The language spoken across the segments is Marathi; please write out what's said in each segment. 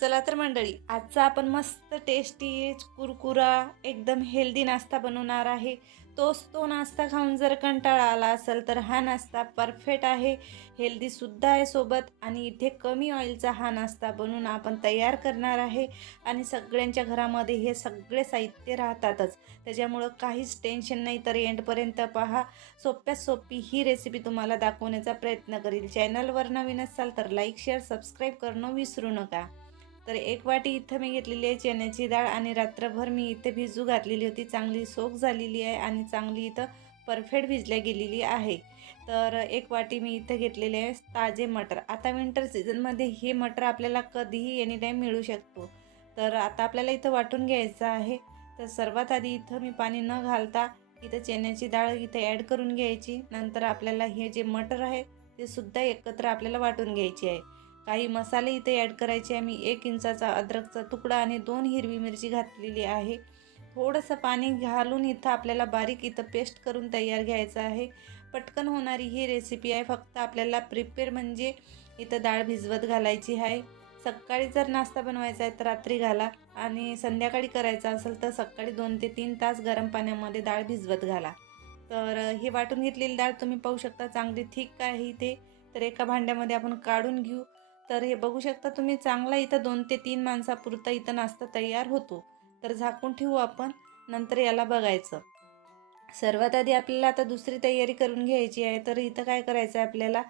चला तर मंडळी आजचा आपण मस्त टेस्टी कुरकुरा एकदम हेल्दी नाश्ता बनवणार आहे. तोच तो नाश्ता खाऊन जर कंटाळा आला असेल तर हा नाश्ता परफेक्ट आहे. हेल्दीसुद्धा आहे सोबत आणि इथे कमी ऑइलचा हा नाश्ता बनवून आपण तयार करणार आहे. आणि सगळ्यांच्या घरामध्ये हे सगळे साहित्य राहतातच. त्याच्यामुळं काहीच टेन्शन नाही तर एंडपर्यंत पहा. सोप्यात सोपी ही रेसिपी तुम्हाला दाखवण्याचा प्रयत्न करील. चॅनलवर नवीन असाल तर लाईक शेअर सबस्क्राईब करणं विसरू नका. तर एक वाटी इथं मी घेतलेली आहे चण्याची डाळ आणि रात्रभर मी इथे भिजू घातलेली होती. चांगली सोक झालेली आहे आणि चांगली इथं परफेक्ट भिजल्या गेलेली आहे. तर एक वाटी मी इथं घेतलेले आहे ताजे मटर. आता विंटर सीझनमध्ये हे मटर आपल्याला कधीही एनी टाईम मिळू शकतो. तर आता आपल्याला इथं वाटून घ्यायचं आहे. तर सर्वात आधी इथं मी पाणी न घालता इथं चण्याची डाळ इथं ॲड करून घ्यायची. नंतर आपल्याला हे जे मटर आहे ते सुद्धा एकत्र आपल्याला वाटून घ्यायची आहे. काही मसाले इथे ॲड करायचे. आहे मी एक इंचाचा अद्रकचा तुकडा आणि दोन हिरवी मिरची घातलेली आहे. थोडंसं पाणी घालून इथं आपल्याला बारीक इथं पेस्ट करून तयार घ्यायचं आहे. पटकन होणारी ही रेसिपी आहे. फक्त आपल्याला प्रिपेअर म्हणजे इथं डाळ भिजवत घालायची आहे. सकाळी जर नाश्ता बनवायचा आहे तर रात्री घाला आणि संध्याकाळी करायचा असेल तर सकाळी दोन ते तीन तास गरम पाण्यामध्ये डाळ भिजवत घाला. तर हे वाटून घेतलेली डाळ तुम्ही पाहू शकता चांगली थिक आहे इथे. तर एका भांड्यामध्ये आपण काढून घेऊ. तर हे बघू शकता तुम्ही चांगला इथं दोन ते तीन माणसापुरता इथं नाश्ता तयार होतो. तर झाकून ठेवू आपण नंतर याला बघायचं. सर्वात आधी आपल्याला आता दुसरी तयारी करून घ्यायची आहे तर इथं काय करायचं आहे आपल्याला?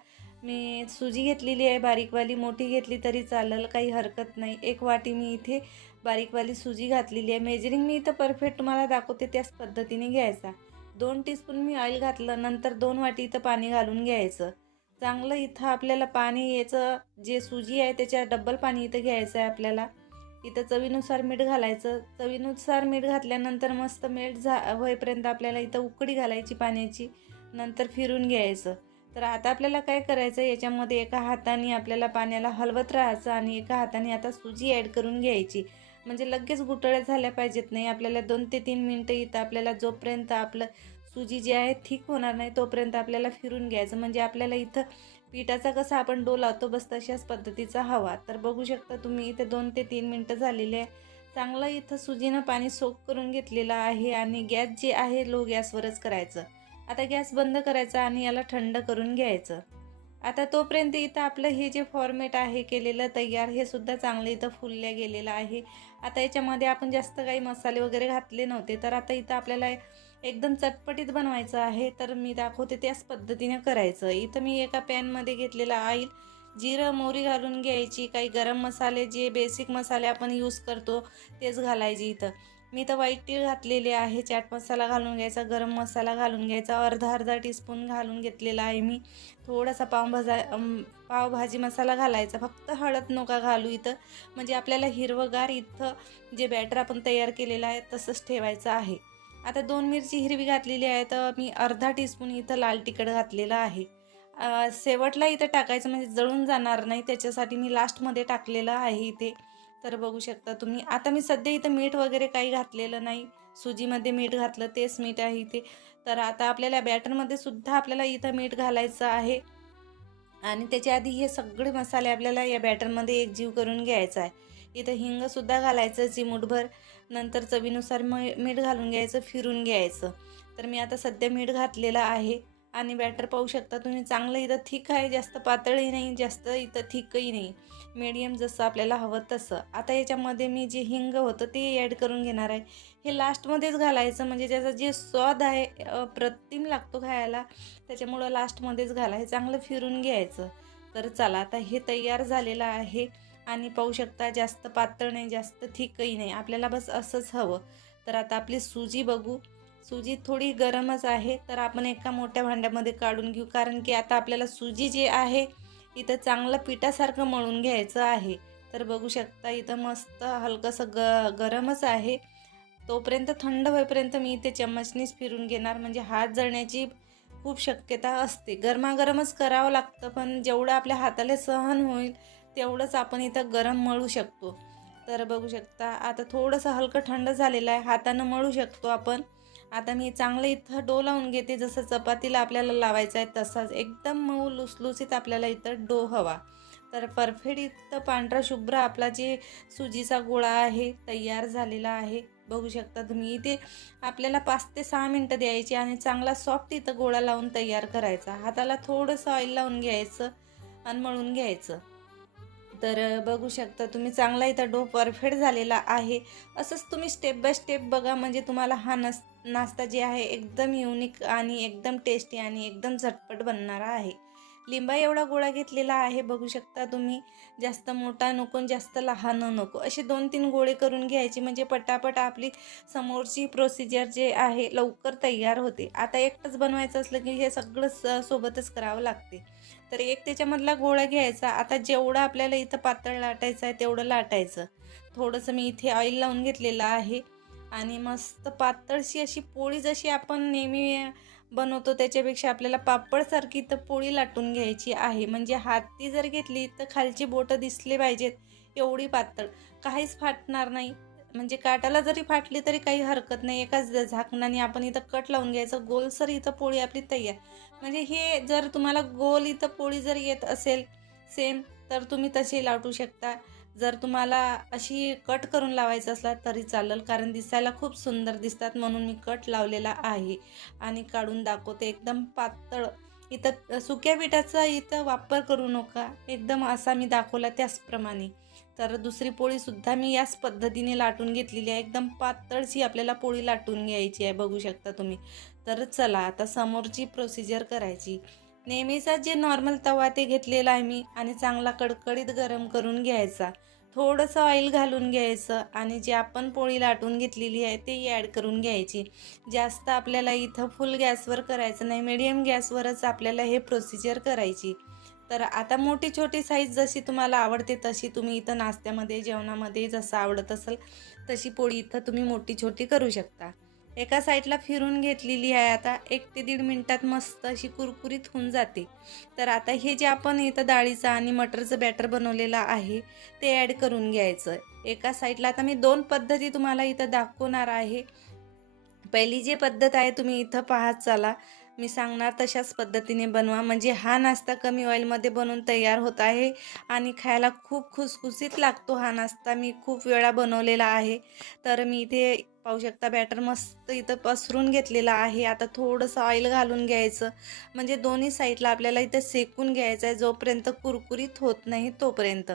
मी सुजी घेतलेली आहे बारीकवाली मोठी घेतली तरी चालेल काही हरकत नाही. एक वाटी मी इथे बारीकवाली सुजी घातलेली आहे. मेजरिंग मी इथं परफेक्ट तुम्हाला दाखवते त्याच पद्धतीने घ्यायचा. दोन टीस्पून मी ऑइल घातलं नंतर दोन वाटी इथं पाणी घालून घ्यायचं. चांगलं इथं आपल्याला पाणी याचं जे सुजी आहे त्याच्या डब्बल पाणी इथं घ्यायचं आहे आपल्याला. इथं चवीनुसार मीठ घालायचं. चवीनुसार मीठ घातल्यानंतर मस्त मीठ झा होईपर्यंत आपल्याला इथं उकडी घालायची पाण्याची नंतर फिरून घ्यायचं. तर आता आपल्याला काय करायचं याच्यामध्ये एका हाताने आपल्याला पाण्याला हलवत राहायचं आणि एका हाताने आता सुजी ॲड करून घ्यायची. म्हणजे लगेच गुटळ्या झाल्या पाहिजेत नाही आपल्याला दोन ते तीन मिनटं इथं आपल्याला जोपर्यंत आपलं सुजी जी आहे ठीक होणार नाही तोपर्यंत आपल्याला फिरून घ्यायचं. म्हणजे आपल्याला इथं पिठाचा कसा आपण डो लावतो बस तशाच पद्धतीचा हवा. तर बघू शकता तुम्ही इथे दोन ते तीन मिनटं झालेले आहे. चांगलं इथं सुजीनं पाणी सोक करून घेतलेलं आहे आणि गॅस जे आहे लो गॅसवरच करायचं. आता गॅस बंद करायचा आणि याला थंड करून घ्यायचं. आता तोपर्यंत इथं आपलं हे जे फॉर्मेट आहे केलेलं तयार हे सुद्धा चांगलं इथं फुलल्या गेलेलं आहे. आता याच्यामध्ये आपण जास्त काही मसाले वगैरे घातले नव्हते तर आता इथं आपल्याला एकदम चटपटीत बनवायचं आहे तर मी दाखवते त्याच पद्धतीने करायचं. इथं मी एका पॅनमध्ये घेतलेलं ऑइल जिरं मोहरी घालून घ्यायची काही गरम मसाले जे बेसिक मसाले आपण यूज करतो तेच घालायचे इथं. मी तर व्हाईट तीळ घातलेले आहे चाट मसाला घालून घ्यायचा गरम मसाला घालून घ्यायचा अर्धा अर्धा टीस्पून घालून घेतलेला आहे मी. थोडासा पावभाजा पावभाजी मसाला घालायचा फक्त हळद नका घालू इथं. म्हणजे आपल्याला हिरवगार इथं जे बॅटर आपण तयार केलेलं आहे तसंच ठेवायचं आहे. आता दोन मिरची हिरवी घातलेली आहे तर मी अर्धा टीस्पून इथं लाल तिखट घातलेलं आहे. शेवटला इथं टाकायचं म्हणजे जळून जाणार नाही त्याच्यासाठी मी लास्टमध्ये टाकलेलं आहे इथे. तर बघू शकता तुम्ही. आता मी सध्या इथं मीठ वगैरे काही घातलेलं नाही. सुजीमध्ये मीठ घातलं तेच मीठ आहे इथे. तर आता आपल्याला बॅटरमध्ये सुद्धा आपल्याला इथं मीठ घालायचं आहे. आणि त्याच्या आधी हे सगळे मसाले आपल्याला या बॅटरमध्ये एकजीव करून घ्यायचा आहे. इथं हिंगसुद्धा घालायचं चिमूटभर. नंतर चवीनुसार म मीठ घालून घ्यायचं फिरून घ्यायचं. तर मी आता सध्या मीठ घातलेलं आहे. आणि बॅटर पाहू शकता तुम्ही चांगलं इथं थिक आहे जास्त पातळही नाही जास्त इथं थिकही नाही. मीडियम जसं आपल्याला हवं तसं. आता याच्यामध्ये मी जे हिंग होतं ते ॲड करून घेणार आहे. हे लास्टमध्येच घालायचं म्हणजे त्याचा जे स्वाद आहे प्रतिम लागतो खायला त्याच्यामुळं लास्टमध्येच घाला. हे चांगलं फिरून घ्यायचं. तर चला आता हे तयार झालेलं आहे. आणि पाहू शकता जास्त पातळ नाही जास्त थिकही नाही. आपल्याला बस असंच हवं. तर आता आपली सुजी बघू. सुजी थोडी गरमच आहे. तर आपण एका मोठ्या भांड्यामध्ये काढून घेऊ. कारण की आता आपल्याला सुजी जे आहे इथं चांगलं पिठासारखं मळून घ्यायचं आहे. तर बघू शकता इथं मस्त हलकंसं ग गरमच आहे. तोपर्यंत थंड होईपर्यंत मी इथे चम्मचनीच फिरून घेणार. म्हणजे हात जळण्याची खूप शक्यता असते. गरमागरमच करावं लागतं पण जेवढं आपल्या हाताला सहन होईल तेवढंच आपण इथं गरम मळू शकतो. तर बघू शकता आता थोडंसं हलकं थंड झालेलं आहे हातानं मळू शकतो आपण. आता मी चांगलं इथं डो लावून घेते जसं चपातीला आपल्याला लावायचं आहे तसाच. एकदम मऊ लुसलुसीत आपल्याला इथं डो हवा. तर परफेक्ट इथं पांढरा शुभ्र आपला जे सुजीचा गोळा आहे तयार झालेला आहे. बघू शकता तुम्ही इथे आपल्याला पाच ते सहा मिनटं द्यायची आणि चांगला सॉफ्ट इथं गोळा लावून तयार करायचा. हाताला थोडंसं ऑइल लावून घ्यायचं आणि मळून घ्यायचं. तर बघू शकता तुम्ही चांगला इथं डो परफेक्ट झालेला आहे. असंच तुम्ही स्टेप बाय स्टेप बघा म्हणजे तुम्हाला हा नस नाश्ता जे आहे एकदम युनिक आणि एकदम टेस्टी आणि एकदम झटपट बनणारा आहे. लिंबा एवढा गोळा घेतलेला आहे बघू शकता तुम्ही. जास्त मोठा नको आणि जास्त लहान नको. असे दोन तीन गोळे करून घ्यायचे म्हणजे पटापट आपली समोरची प्रोसिजर जे आहे लवकर तयार होते. आता एकटंच बनवायचं असलं की हे सगळं सोबतच करावं लागते. तर एक त्याच्यामधला गोळा घ्यायचा. आता जेवढं आपल्याला इथं पातळ लाटायचं आहे तेवढं लाटायचं. थोडंसं मी इथे ऑइल लावून घेतलेलं आहे. आणि मस्त पातळशी अशी पोळी जशी आपण नेहमी बनवतो त्याच्यापेक्षा आपल्याला पापडसारखी तर पोळी लाटून घ्यायची आहे. म्हणजे हाती जर घेतली तर खालची बोटं दिसले पाहिजेत एवढी पातळ. काहीच फाटणार नाही. म्हणजे काटाला जरी फाटली तरी काही हरकत नाही. एकाच झाकणाने आपण इथं कट लावून घ्यायचं. गोलसर इथं पोळी आपली तयार. म्हणजे हे जर तुम्हाला गोल इथं पोळी जर येत असेल सेम तर तुम्ही तशी लाटू शकता. जर तुम्हाला अशी कट करून लावायचं असला तरी चालेल कारण दिसायला खूप सुंदर दिसतात म्हणून मी कट लावलेला आहे. आणि काढून दाखवते. एकदम पातळ. इथं सुक्या पिठाचा इथं वापर करू नका. एकदम असा मी दाखवला त्याचप्रमाणे. तर दुसरी पोळीसुद्धा मी याच पद्धतीने लाटून घेतलेली आहे. एकदम पातळशी आपल्याला पोळी लाटून घ्यायची आहे बघू शकता तुम्ही. तर चला आता समोरची प्रोसिजर करायची. नेहमीचा जे नॉर्मल तवा ते घेतलेला आहे मी आणि चांगला कडकडीत गरम करून घ्यायचा. थोडंसं ऑइल घालून घ्यायचं आणि जे आपण पोळी लाटून घेतलेली आहे ते ॲड करून घ्यायची. जास्त आपल्याला इथं फुल गॅसवर करायचं नाही मिडियम गॅसवरच आपल्याला हे प्रोसिजर करायची. तर आता मोठी छोटी साईज जशी तुम्हाला आवडते तशी तुम्ही इथं नाश्त्यामध्ये जेवणामध्ये जसं आवडत असेल तशी पोळी इथं तुम्ही मोठी छोटी करू शकता. एका साईडला फिरून घेतलेली आहे आता एक ते दीड मिनटात मस्त अशी कुरकुरीत होऊन जाते. तर आता हे जे आपण इथं डाळीचं आणि मटरचं बॅटर बनवलेलं आहे ते ॲड करून घ्यायचं. एका साईडला आता मी दोन पद्धती तुम्हाला इथं दाखवणार आहे. पहिली जी पद्धत आहे तुम्ही इथं पाहत चाला. मी सांगणार तशाच पद्धतीने बनवा. म्हणजे हा नाश्ता कमी ऑइलमध्ये बनवून तयार होत आहे आणि खायला खूप खुसखुशीत लागतो हा नाश्ता. मी खूप वेळा बनवलेला आहे. तर मी इथे पाहू शकता बॅटर मस्त इथं पसरून घेतलेलं आहे. आता थोडंसं ऑइल घालून घ्यायचं. म्हणजे दोन्ही साईडला आपल्याला इथं सेकून घ्यायचं आहे. जोपर्यंत कुरकुरीत होत नाही तोपर्यंत.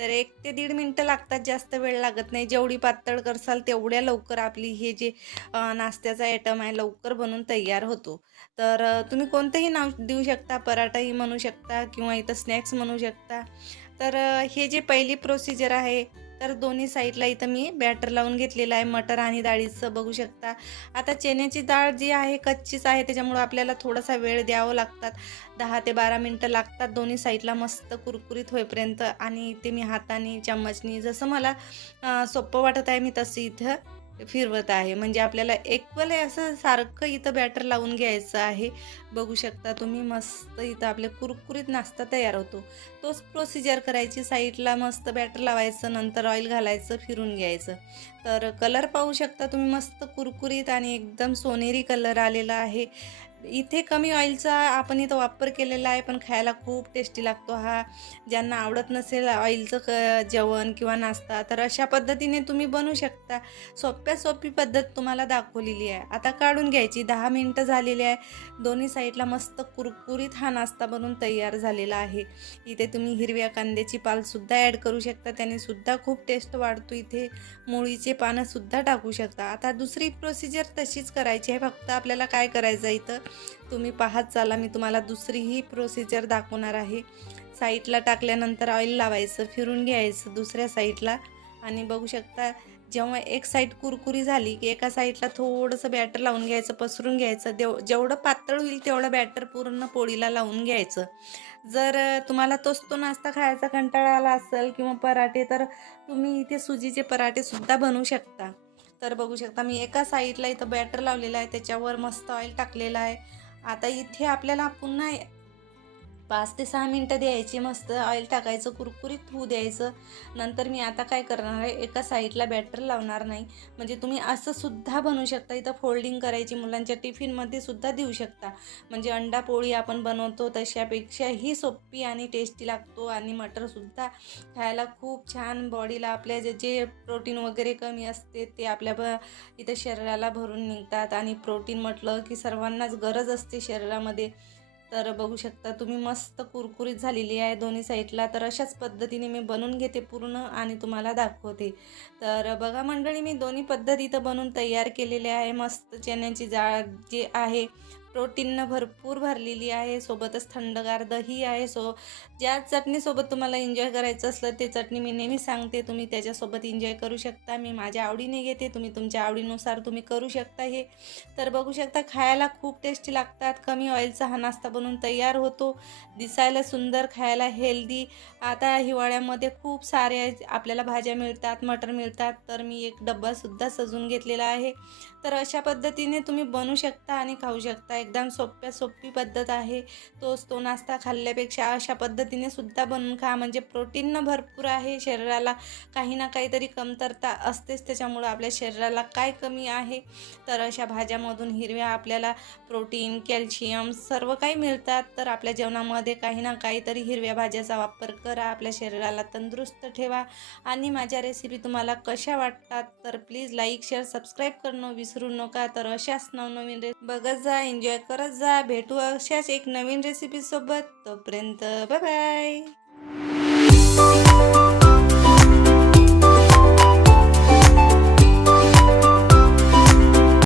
तर एक ते दीड मिनटं लागतात. जास्त वेळ लागत नाही. जेवढी पातळ करसाल तेवढ्या लवकर आपली हे जे नाश्त्याचा आयटम आहे लवकर बनून तयार होतो. तर तुम्ही कोणतंही नाव देऊ शकता. पराठाही म्हणू शकता किंवा इथं स्नॅक्स म्हणू शकता. तर हे जे पहिली प्रोसिजर आहे तर दोन्ही साईडला इथं मी बॅटर लावून घेतलेलं आहे मटर आणि डाळीचं. बघू शकता. आता चण्याची डाळ जी आहे कच्चीच आहे त्याच्यामुळं आपल्याला थोडासा वेळ द्यावं लागतात. दहा ते बारा मिनटं लागतात. दोन्ही साईडला मस्त कुरकुरीत होईपर्यंत आणि ते मी हाताने चम्मचनी जसं मला सोपं वाटत आहे मी तसं इथं फिरवत आहे. म्हणजे आपल्याला इक्वल असं सारखं इथं बॅटर लावून घ्यायचं आहे. बघू शकता तुम्ही मस्त इथं आपले कुरकुरीत नाश्ता तयार होतो. तोच प्रोसिजर करायची साईडला मस्त बॅटर लावायचं नंतर ऑइल घालायचं फिरून घ्यायचं. तर कलर पाहू शकता तुम्ही मस्त कुरकुरीत आणि एकदम सोनेरी कलर आलेला आहे. इथे कमी ऑइलचा आपण इथं वापर केलेला आहे पण खायला खूप टेस्टी लागतो हा. ज्यांना आवडत नसेल ऑइलचं क जेवण किंवा नाश्ता तर अशा पद्धतीने तुम्ही बनवू शकता. सोप्या सोपी पद्धत तुम्हाला दाखवलेली आहे. आता काढून घ्यायची. दहा मिनटं झालेली आहे. दोन्ही साईडला मस्त कुरकुरीत हा नाश्ता बनवून तयार झालेला आहे. इथे तुम्ही हिरव्या कांद्याची पालसुद्धा ॲड करू शकता. त्याने सुद्धा खूप टेस्ट वाढतो इथे. मुळीचे पानंसुद्धा टाकू शकता. आता दुसरी प्रोसिजर तशीच करायची आहे. फक्त आपल्याला काय करायचं इथं? तुम्ही पाहत चाला मी तुम्हाला दुसरीही प्रोसिजर दाखवणार आहे. साईडला टाकल्यानंतर ऑइल लावायचं फिरून घ्यायचं दुसऱ्या साईडला आणि बघू शकता जेव्हा एक साईड कुरकुरी झाली की एका साईडला थोडंसं बॅटर लावून घ्यायचं पसरून घ्यायचं देव जेवढं पातळ होईल तेवढं बॅटर पूर्ण पोळीला लावून घ्यायचं. जर तुम्हाला तोच तो नाश्ता खायचा कंटाळा आला असेल किंवा पराठे तर तुम्ही इथे सुजीचे पराठेसुद्धा बनवू शकता. तर बघू शकता मी एका साईडला इथं बॅटर लावलेलं आहे त्याच्यावर मस्त ऑइल टाकलेलं आहे. आता इथे आपल्याला पुन्हा पाच ते सहा मिनटं द्यायची मस्त. ऑइल टाकायचं कुरकुरीत होऊ द्यायचं. नंतर मी आता काय करणार आहे एका साईडला बॅटर लावणार नाही. म्हणजे तुम्ही असं सुद्धा बनवू शकता. इथं फोल्डिंग करायची मुलांच्या टिफिनमध्ये सुद्धा देऊ शकता. म्हणजे अंडा पोळी आपण बनवतो तशापेक्षाही सोपी आणि टेस्टी लागतो. आणि मटरसुद्धा खायला खूप छान बॉडीला आपल्या जे जे प्रोटीन वगैरे कमी असते ते आपल्या ब इथं शरीराला भरून निघतात. आणि प्रोटीन म्हटलं की सर्वांनाच गरज असते शरीरामध्ये. तर बघू शकता तुम्ही मस्त कुरकुरीत झालेली आहे दोन्ही साईडला. तर अशाच पद्धतीने मी बनवून घेते पूर्ण आणि तुम्हाला दाखवते. तर बघा मंडळी मी दोन्ही पद्धती इथं बनवून तयार केलेले आहे. मस्त चण्याची जाळ जे आहे प्रोटीननं भरपूर भरलेली आहे सोबतच थंडगार दही आहे. सो ज्या चटणीसोबत तुम्हाला एन्जॉय करायचं असलं ते चटणी मी नेहमी सांगते. तुम्ही त्याच्यासोबत एन्जॉय करू शकता. मी माझ्या आवडीने घेते. तुम्ही तुमच्या आवडीनुसार तुम्ही करू शकता हे. तर बघू शकता खायला खूप टेस्टी लागतात. कमी ऑइलचा हा नाश्ता बनवून तयार होतो. दिसायला सुंदर खायला हेल्दी आता हिवाळ्यामध्ये खूप सारे आपल्याला भाज्या मिळतात मटर मिळतात. तर मी एक डब्बासुद्धा सजून घेतलेला आहे. तर अशा पद्धतीने तुम्ही बनवू शकता आणि खाऊ शकता. एकदम सोप्या सोपी पद्धत आहे. तोच तो नाश्ता खाल्ल्यापेक्षा अशा पद्धतीने सुद्धा बनवून खा. म्हणजे प्रोटीननं भरपूर आहे शरीराला. काही ना काहीतरी कमतरता असतेच. त्याच्यामुळं आपल्या शरीराला काय कमी आहे? तर अशा भाज्यामधून हिरव्या आपल्याला प्रोटीन कॅल्शियम सर्व काही मिळतात. तर आपल्या जेवणामध्ये काही ना काहीतरी हिरव्या भाज्याचा वापर करा. आपल्या शरीराला तंदुरुस्त ठेवा. आणि माझ्या रेसिपी तुम्हाला कशा वाटतात? तर प्लीज लाईक शेअर सबस्क्राईब करणं विसरू नका. तर अशाच नवनवीन रे बघत जा एन्जॉय करत जा. भेटू अशाच एक नवीन रेसिपीसोबत तोपर्यंत बाय बाय